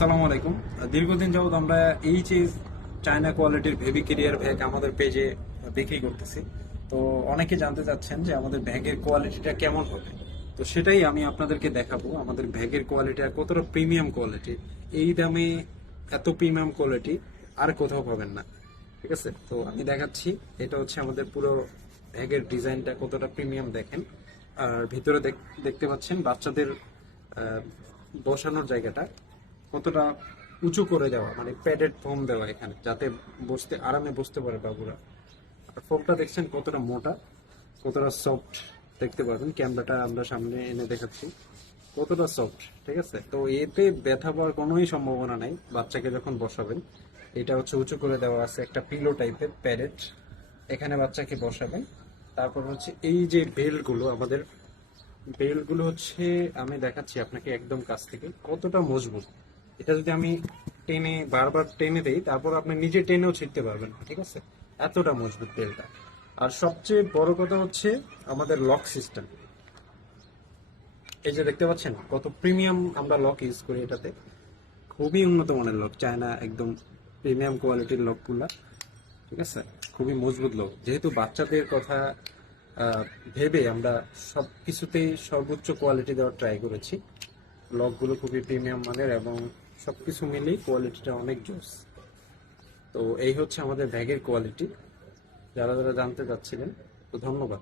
আসসালামু আলাইকুম। দীর্ঘদিন যাবত আমরা এইচএস চায়না কোয়ালিটির বেবি কেরিয়ার ব্যাগ আমাদের পেজে বিক্রি করতেছি। তো অনেকে জানতে চাচ্ছেন যে আমাদের ব্যাগের কোয়ালিটিটা কেমন হবে। তো সেটাই আমি আপনাদেরকে দেখাবো, আমাদের ব্যাগের কোয়ালিটি আর কতটা প্রিমিয়াম কোয়ালিটি। এই দামে এত প্রিমিয়াম কোয়ালিটি আর কোথাও পাবেন না। ঠিক আছে, তো আমি দেখাচ্ছি। এটা হচ্ছে আমাদের পুরো ব্যাগের ডিজাইনটা কতটা প্রিমিয়াম দেখেন। আর ভিতরে দেখতে পাচ্ছেন বাচ্চাদের বসানোর জায়গাটা কতটা উঁচু করে দেওয়া, মানে প্যাডেড ফোম দেওয়া এখানে, যাতে বসতে আরামে বসতে পারে বাবুরা। আর ফোমটা দেখছেন কতটা মোটা, কতটা সফট দেখতে পারবেন। ক্যামেরাটা আমরা সামনে এনে দেখাচ্ছি কতটা সফট। ঠিক আছে, তো এতে ব্যথা পাওয়ার কোনোই সম্ভাবনা নাই বাচ্চাকে যখন বসাবেন। এটা হচ্ছে উঁচু করে দেওয়া আছে একটা পিলো টাইপের প্যাডেড, এখানে বাচ্চাকে বসাবেন। তারপর হচ্ছে এই যে বেল্টগুলো, আমাদের বেল্টগুলো হচ্ছে, আমি দেখাচ্ছি আপনাকে একদম কাছ থেকে কতটা মজবুত। এটা যদি আমি টেনে বারবার টেনে দেই, তারপর আপনি নিজে টেনেও ছিঁড়তে পারবেন না। ঠিক আছে, এতটা মজবুত বেল্টটা। আর সবচেয়ে বড় কথা হচ্ছে আমাদের লক সিস্টেম। এই যে দেখতে পাচ্ছেন কত প্রিমিয়াম আমরা লক ইউজ করি এটাতে। খুবই উন্নত মানের লক, চায়না একদম প্রিমিয়াম কোয়ালিটির লকগুলা। ঠিক আছে, খুবই মজবুত লক। যেহেতু বাচ্চাদের কথা ভেবে আমরা সব কিছুতেই সর্বোচ্চ কোয়ালিটি দেওয়ার ট্রাই করেছি। লকগুলো খুবই প্রিমিয়াম মানের এবং সবকিছু মিলিয়ে কোয়ালিটিটা অনেক জোস। তো এই হচ্ছে আমাদের ব্যাগের কোয়ালিটি, যারা যারা জানতে চাচ্ছিলেন। তো ধন্যবাদ।